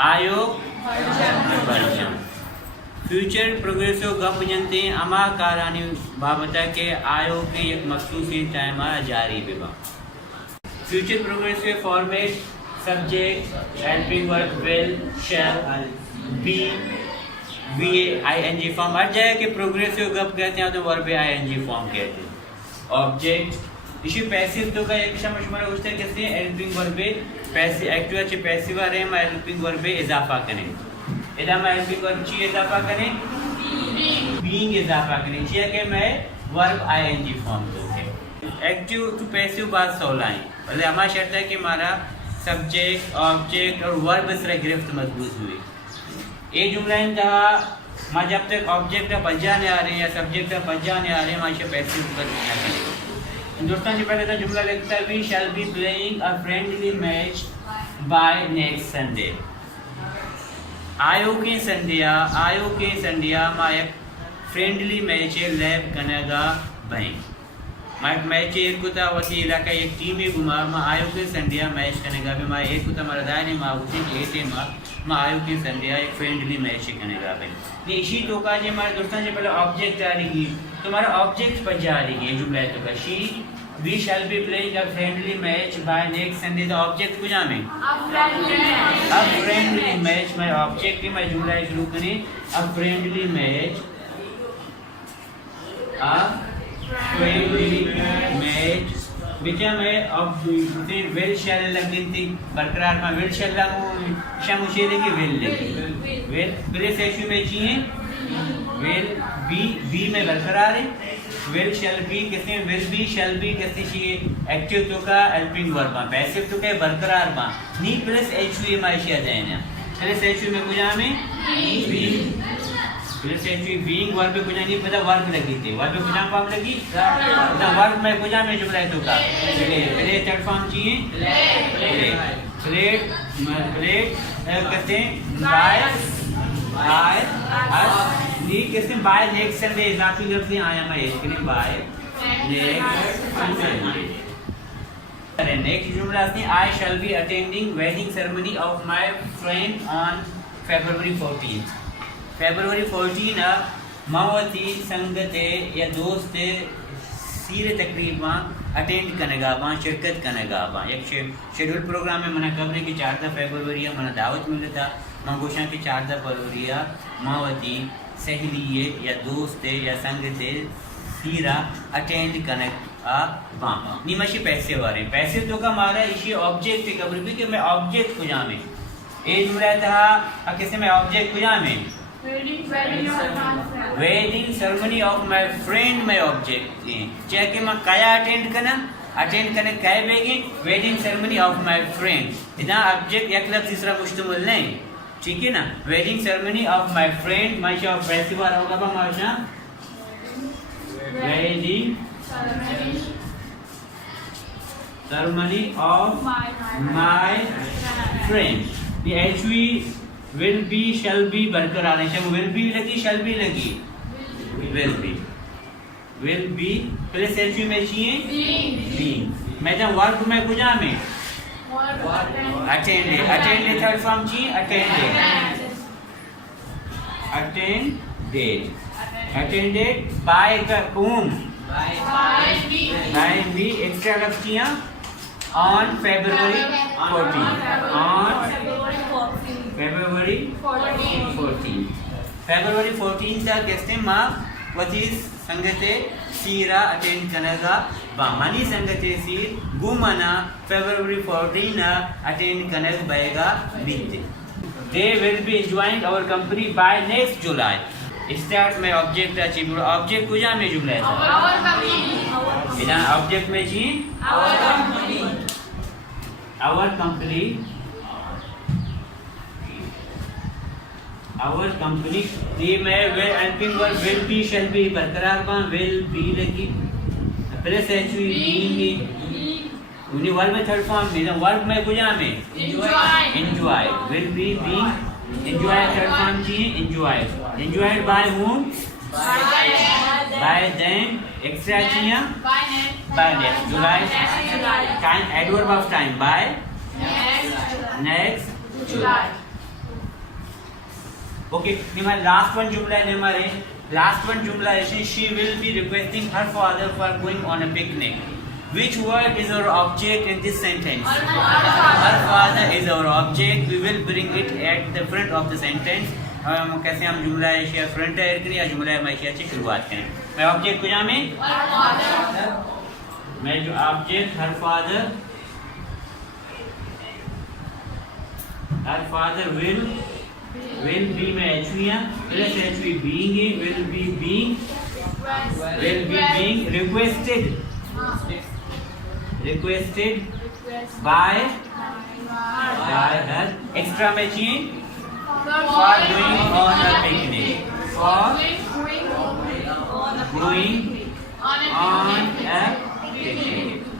आयो बर्जम future progressive गप जनते अमा कारानी बाबत के आयो के एक मखसूस टाइम जारी बिबा future progressive format subject helping verb will shall be ing form हर जगह के प्रोग्रेसिव गप कहते हैं तो वर्ब ing फॉर्म कहते हैं ऑब्जेक्ट इसी पैसिव तो का एक शमश मरा उसते कैसे हेल्पिंग वर्ब पैसिव एक्टिव अच्छे पैसिव आ रहे हैं हेल्पिंग वर्ब इजाफा करें इधर मैं हेल्पिंग वर्ब ची इजाफा करें बीइंग इजाफा करें चाहिए कि मैं वर्ब ing फॉर्म तो है एक्टिव टू पैसिव बात सोलाई भले हमारा शर्त है कि हमारा सब्जेक्ट ऑब्जेक्ट और वर्ब से गिरफ्त मजबूत हुई ये जुमला इंतहा मैं जब तक ऑब्जेक्ट का बजाने आ रहे हैं या सब्जेक्ट का बजाने आ रहे हैं माशा पैसिव पर क्या करें दोस्तों से पहले तो जुमला लिखता है we shall be playing a friendly match by next Sunday आयो के संडिया मा एक फ्रेंडली मैच लैब कनेगा बहन मा एक मैच एक कुता वसी इलाका एक टीम ही घुमा मा आयो के संडिया मैच कनेगा भी मा एक कुता मारा दाने मा उसी एटे मा आयो के संडिया एक फ्रेंडली मैच कनेगा बहन ये इसी तो का जे हमारे दोस्तों से पहले ऑब्जेक्ट आ रही तुम्हारा ऑब्जेक्ट पर जा रही है जुमला तो का शी we shall be playing a friendly match by next Sunday तो ऑब्जेक्ट को जामे अब फ्रेंडली मैच मैं ऑब्जेक्ट की मैं जुमला शुरू करें अब फ्रेंडली मैच बिचा में अब वेल शैल लगती थी बरकरार में वेल शैल लगूं शमुशे लेगी वेल लेगी वेल प्रेस एशु में चाहिए वेल बी में बरकरार है वेल शैल बी कैसे वेल बी शैल बी कैसे चाहिए एक्टिव तो का हेल्पिंग वर्ब में पैसिव तो का बरकरार में नी प्लस एचयू में आशिया देना प्लस एचयू में कुछ में बी प्लस एचयू बीइंग वर्ब कुछ नहीं पता वर्ब लगी थी वर्ब कुछ नाम फॉर्म लगी तो वर्ब में कुछ में जुमला तो का पहले थर्ड फॉर्म चाहिए प्लेट कहते हैं बाय नी कैसे बाय नेक्स्ट संडे इजाफी लफ्ज़ आया मैं इसके बाय नेक्स्ट जुमला है I shall be attending wedding ceremony of my friend on February 14 February 14 मावती संगते या दोस्त सीरे तकरीबा अटेंड कनेगा वहाँ शिरकत कनेगा वहाँ एक शेड्यूल प्रोग्राम में मना कब्र की 4 फरवरी मना दावत मिले था मंगोशा की 4 फरवरी मावती सहेली या दोस्त या संगते सीरा अटेंड कनेक्ट वहाँ निमशी पैसे वाले पैसे तो का मारा इसी ऑब्जेक्ट कब्र भी कि मैं ऑब्जेक्ट को जामे ए जुड़ा था कैसे मैं ऑब्जेक्ट को जामे wedding ceremony of my friend में ऑब्जेक्ट चाहे कि मैं क्या अटेंड करने क्या बेगी wedding ceremony of my friend इधर ऑब्जेक्ट एक लफ्ज़ तीसरा मुश्तमिल नहीं ठीक है ना wedding ceremony of my friend माशा पैसे वाला होगा बा माशा wedding ceremony of my friend ये एचवी विल बी शैल बी बरकरार है विल बी लगी शैल बी लगी विल बी पहले सेल्फी में चाहिए बी मैं जब वर्ब में कुछ में अटेंड थर्ड फॉर्म चाहिए attended by whom by be extra लफ्ज़ चाहिए on February 14 on February 14 तक कैसे माँ वतीस संगते सीरा अटेंड कनेगा बामानी संगते सीर गुमना February 14 अटेंड कनेग बएगा बीते they will be enjoying our company by next July start में ऑब्जेक्ट अचीव ऑब्जेक्ट कुछ में जुमला है बिना ऑब्जेक्ट में जी our company ये मैं will helping verb will be shall be बरकरार बा will be लगी प्लस एचवी being उन्हीं वर्ब में थर्ड फॉर्म में वर्ब में कुछ में enjoy will be being enjoy third form चाहिए enjoyed by whom by them extra चाहिए by next July time adverb of time by next July Okay, my last one jumla है हमारे last one jumla है she will be requesting her father for going on a picnic. Which word is our object in this sentence? Her father is our object. We will bring it at the front of the sentence. हम कैसे हम जुमला Asia front add करें या जुमला Asia से शुरुआत करें. मैं ऑब्जेक्ट को जाने मैं जो object her father will be में HV plus HV being will be being requested by her. Extra में चाहिए for going on a picnic. For going on a picnic.